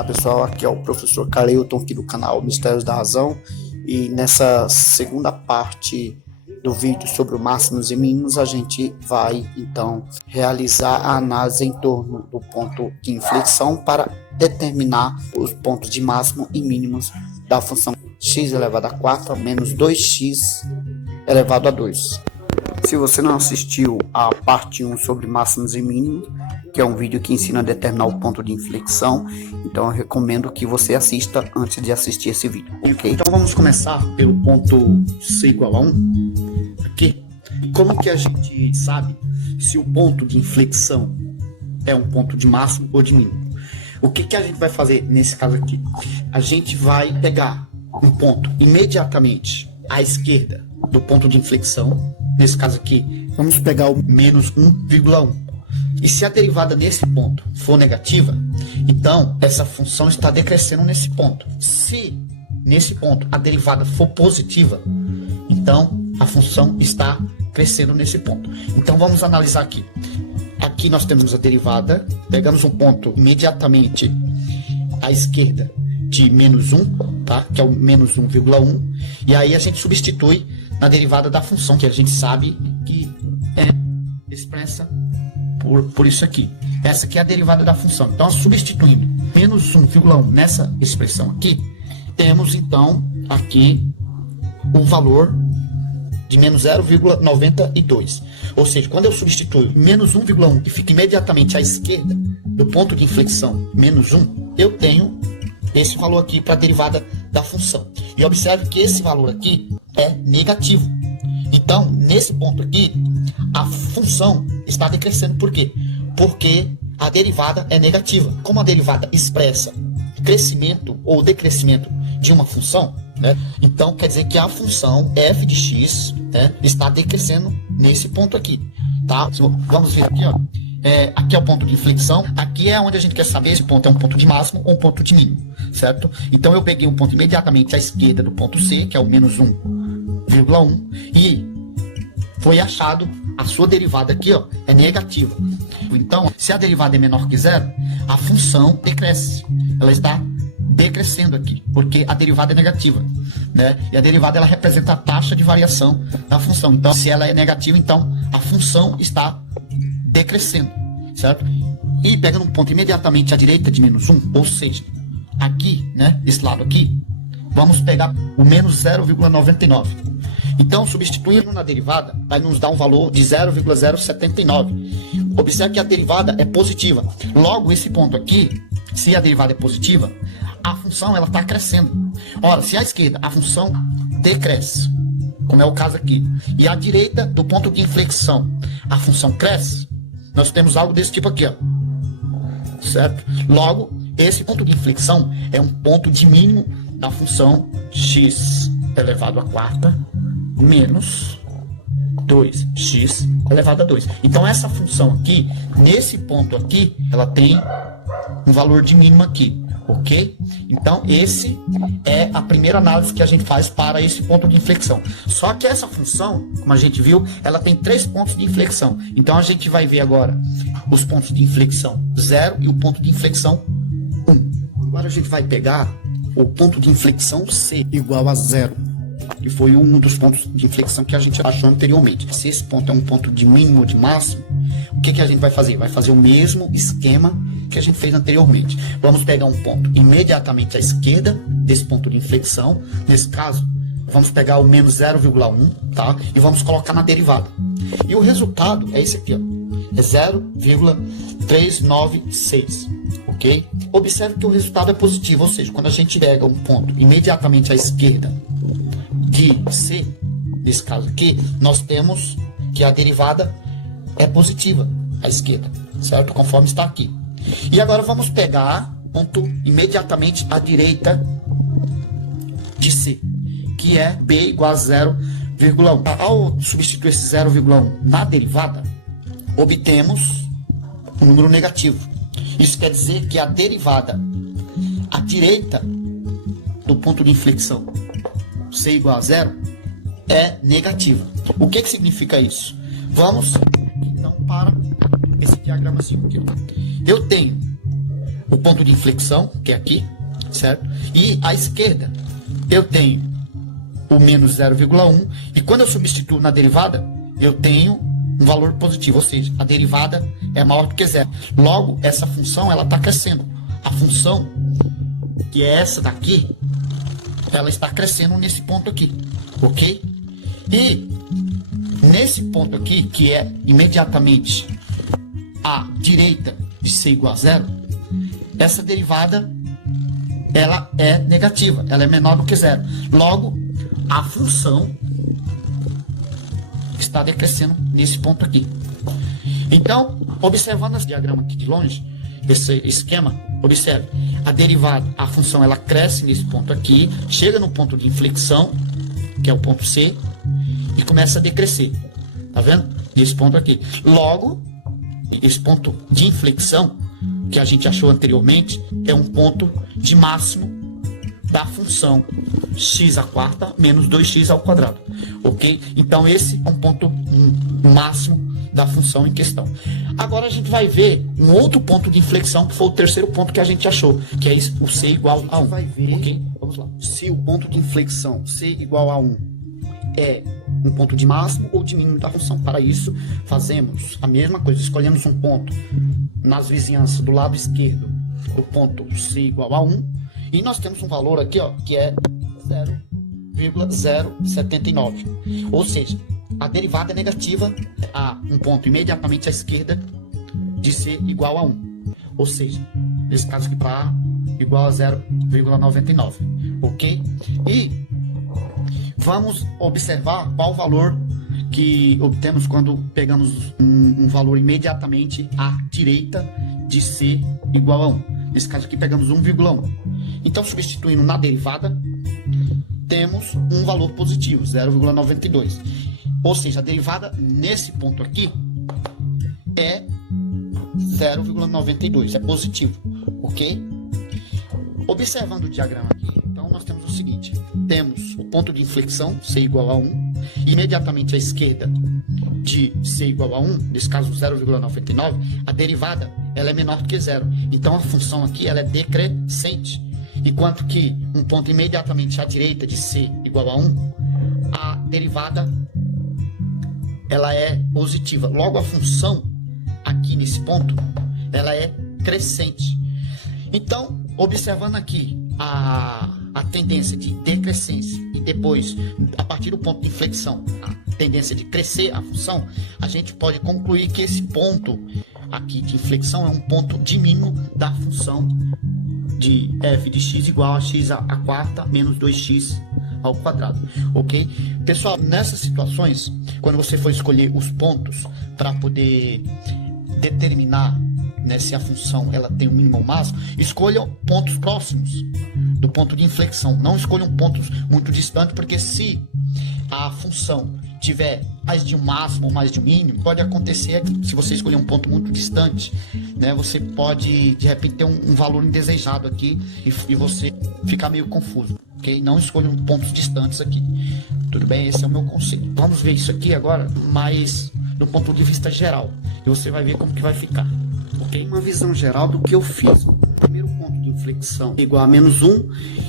Olá pessoal, aqui é o professor Caleilton aqui do canal Mistérios da Razão, e nessa segunda parte do vídeo sobre o máximos e mínimos a gente vai então realizar a análise em torno do ponto de inflexão para determinar os pontos de máximo e mínimos da função x elevado a 4 menos 2x elevado a 2. Se você não assistiu a parte 1 sobre máximos e mínimos, que é um vídeo que ensina a determinar o ponto de inflexão, então eu recomendo que você assista antes de assistir esse vídeo. Ok, então vamos começar pelo ponto c igual a 1. Aqui, como que a gente sabe se o ponto de inflexão é um ponto de máximo ou de mínimo? O que a gente vai fazer nesse caso aqui? A gente vai pegar um ponto imediatamente à esquerda do ponto de inflexão. Nesse caso aqui, vamos pegar o menos 1,1. E se a derivada nesse ponto for negativa, então essa função está decrescendo nesse ponto. Se nesse ponto a derivada for positiva, então a função está crescendo nesse ponto. Então vamos analisar aqui. Aqui nós temos a derivada, pegamos um ponto imediatamente à esquerda de menos 1, tá? Que é o menos 1,1, e aí a gente substitui na derivada da função, que a gente sabe que é expressa por isso aqui. Essa aqui é a derivada da função. Então, substituindo menos 1,1 nessa expressão aqui, temos então aqui o valor de menos 0,92. Ou seja, quando eu substituo menos 1,1 que fica imediatamente à esquerda do ponto de inflexão menos 1, eu tenho esse valor aqui para a derivada da função. E observe que esse valor aqui é negativo. Então, nesse ponto aqui, a função está decrescendo. Por quê? Porque a derivada é negativa. Como a derivada expressa crescimento ou decrescimento de uma função, né? Então quer dizer que a função f de x, né, está decrescendo nesse ponto aqui, tá? Vamos ver aqui, ó. Aqui é o ponto de inflexão. Aqui é onde a gente quer saber se o ponto é um ponto de máximo ou um ponto de mínimo, certo? Então eu peguei um ponto imediatamente à esquerda do ponto C, que é o menos 1,1, e foi achado a sua derivada aqui, ó, é negativa. Então, se a derivada é menor que zero, a função decresce. Ela está decrescendo aqui, porque a derivada é negativa, né? E a derivada ela representa a taxa de variação da função. Então, se ela é negativa, então a função está decrescendo, certo? E pegando um ponto imediatamente à direita de menos 1, ou seja, aqui, né, esse lado aqui, vamos pegar o menos 0,99. Então, substituindo na derivada, vai nos dar um valor de 0,079. Observe que a derivada é positiva. Logo, esse ponto aqui, se a derivada é positiva, a função ela está crescendo. Ora, se à esquerda a função decresce, como é o caso aqui, e à direita do ponto de inflexão a função cresce, nós temos algo desse tipo aqui, ó. Certo? Logo, esse ponto de inflexão é um ponto de mínimo da função x elevado a quarta menos 2x elevado a 2. Então essa função aqui, nesse ponto aqui, ela tem um valor de mínimo aqui, ok? Então esse é a primeira análise que a gente faz para esse ponto de inflexão. Só que essa função, como a gente viu, ela tem 3 pontos de inflexão. Então a gente vai ver agora os pontos de inflexão 0 e o ponto de inflexão 1. Agora a gente vai pegar o ponto de inflexão C igual a 0, que foi um dos pontos de inflexão que a gente achou anteriormente. Se esse ponto é um ponto de mínimo ou de máximo, o que a gente vai fazer? Vai fazer o mesmo esquema que a gente fez anteriormente. Vamos pegar um ponto imediatamente à esquerda desse ponto de inflexão. Nesse caso, vamos pegar o menos 0,1, tá? E vamos colocar na derivada. E o resultado é esse aqui, ó. É 0,396, ok? Observe que o resultado é positivo, ou seja, quando a gente pega um ponto imediatamente à esquerda de C, nesse caso aqui, nós temos que a derivada é positiva à esquerda, certo? Conforme está aqui. E agora vamos pegar o ponto imediatamente à direita de C, que é B igual a 0,1. Ao substituir esse 0,1 na derivada, obtemos um número negativo. Isso quer dizer que a derivada à direita do ponto de inflexão C igual a 0 é negativa. O que significa isso? Vamos então para esse diagrama 5 aqui. Eu tenho o ponto de inflexão, que é aqui, certo? E à esquerda eu tenho o menos 0,1, e quando eu substituo na derivada, eu tenho um valor positivo, ou seja, a derivada é maior do que zero. Logo, essa função ela está crescendo. A função, que é essa daqui, ela está crescendo nesse ponto aqui, ok? E nesse ponto aqui, que é imediatamente à direita de c igual a zero, essa derivada ela é negativa, ela é menor do que zero. Logo, a função está decrescendo nesse ponto aqui. Então, observando esse diagrama aqui de longe, esse esquema, observe, a derivada, a função, ela cresce nesse ponto aqui, chega no ponto de inflexão, que é o ponto C, e começa a decrescer. Tá vendo? Nesse ponto aqui. Logo, esse ponto de inflexão, que a gente achou anteriormente, é um ponto de máximo da função x à quarta menos 2x ao quadrado, ok? Então esse é um ponto máximo da função em questão. Agora a gente vai ver um outro ponto de inflexão, que foi o terceiro ponto que a gente achou, que é o c igual a 1. Vai ver, ok? Vamos lá. Se o ponto de inflexão c igual a 1 é um ponto de máximo ou de mínimo da função. Para isso, fazemos a mesma coisa, escolhemos um ponto nas vizinhanças do lado esquerdo do ponto c igual a 1, e nós temos um valor aqui, ó, que é 0,079. Ou seja, a derivada é negativa a um ponto imediatamente à esquerda de c igual a 1. Ou seja, nesse caso aqui para a igual a 0,99. Ok? E vamos observar qual o valor que obtemos quando pegamos um valor imediatamente à direita de c igual a 1. Nesse caso aqui pegamos 1,1. Então, substituindo na derivada, temos um valor positivo, 0,92. Ou seja, a derivada nesse ponto aqui é 0,92, é positivo, ok? Observando o diagrama aqui, então nós temos o seguinte, temos o ponto de inflexão, c igual a 1, e imediatamente à esquerda de c igual a 1, nesse caso 0,99, a derivada ela é menor do que zero. Então a função aqui ela é decrescente. Enquanto que um ponto imediatamente à direita de c igual a 1, a derivada ela é positiva. Logo a função aqui nesse ponto ela é crescente. Então, observando aqui a tendência de decrescência e depois, a partir do ponto de inflexão, a tendência de crescer a função, a gente pode concluir que esse ponto aqui de inflexão é um ponto de mínimo da função de f de x igual a x à quarta menos 2x ao quadrado, ok? Pessoal, nessas situações, quando você for escolher os pontos para poder determinar, né, se a função ela tem um mínimo ou máximo, escolham pontos próximos do ponto de inflexão, não escolham pontos muito distantes, porque se a função tiver mais de um máximo ou mais de um mínimo, pode acontecer que se você escolher um ponto muito distante, né, você pode de repente ter um valor indesejado aqui e você ficar meio confuso, ok? Não escolham pontos distantes aqui, tudo bem? Esse é o meu conselho. Vamos ver isso aqui agora, mas do ponto de vista geral, e você vai ver como que vai ficar, ok? Uma visão geral do que eu fiz. O primeiro ponto de inflexão igual a menos 1,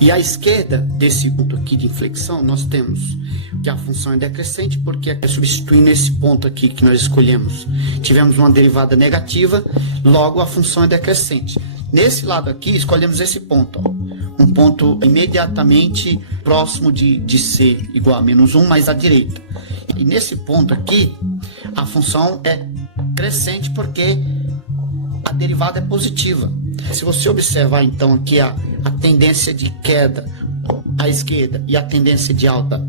e à esquerda desse ponto aqui de inflexão nós temos que a função é decrescente, porque substituindo esse ponto aqui que nós escolhemos, tivemos uma derivada negativa, logo a função é decrescente. Nesse lado aqui, escolhemos esse ponto, ó, um ponto imediatamente próximo de c igual a menos 1, mais à direita. E nesse ponto aqui, a função é crescente porque a derivada é positiva. Se você observar então aqui a tendência de queda à esquerda e a tendência de alta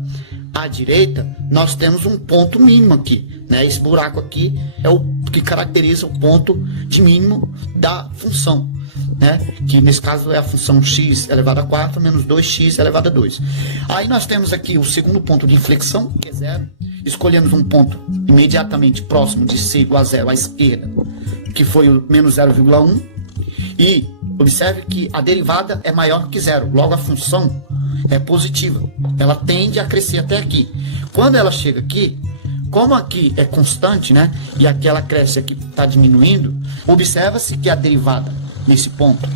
à direita, nós temos um ponto mínimo aqui, né? Esse buraco aqui é o que caracteriza o ponto de mínimo da função, né? Que nesse caso é a função x elevado a 4 menos 2x elevado a 2. Aí nós temos aqui o segundo ponto de inflexão, que é zero. Escolhemos um ponto imediatamente próximo de c igual a zero à esquerda, que foi o menos 0,1. E observe que a derivada é maior que zero, logo a função é positiva, ela tende a crescer até aqui. Quando ela chega aqui, como aqui é constante, né, e aqui ela cresce, aqui está diminuindo, observa-se que a derivada nesse ponto,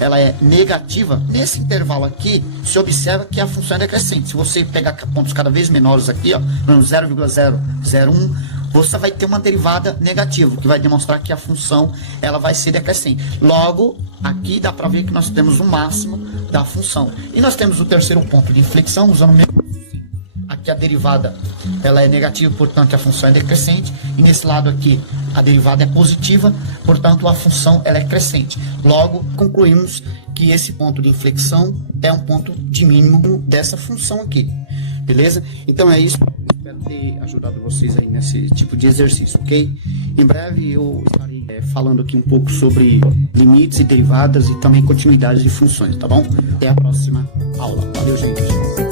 ela é negativa, nesse intervalo aqui, se observa que a função é decrescente. Se você pegar pontos cada vez menores aqui, ó, 0,001, você vai ter uma derivada negativa, que vai demonstrar que a função ela vai ser decrescente. Logo, aqui dá para ver que nós temos o máximo da função. E nós temos o terceiro ponto de inflexão, usando o mesmo. Aqui a derivada ela é negativa, portanto a função é decrescente, e nesse lado aqui a derivada é positiva, portanto a função ela é crescente. Logo, concluímos que esse ponto de inflexão é um ponto de mínimo dessa função aqui, beleza? Então é isso, espero ter ajudado vocês aí nesse tipo de exercício, ok? Em breve eu estarei falando aqui um pouco sobre limites e derivadas e também continuidades de funções, tá bom? Até a próxima aula. Valeu, gente!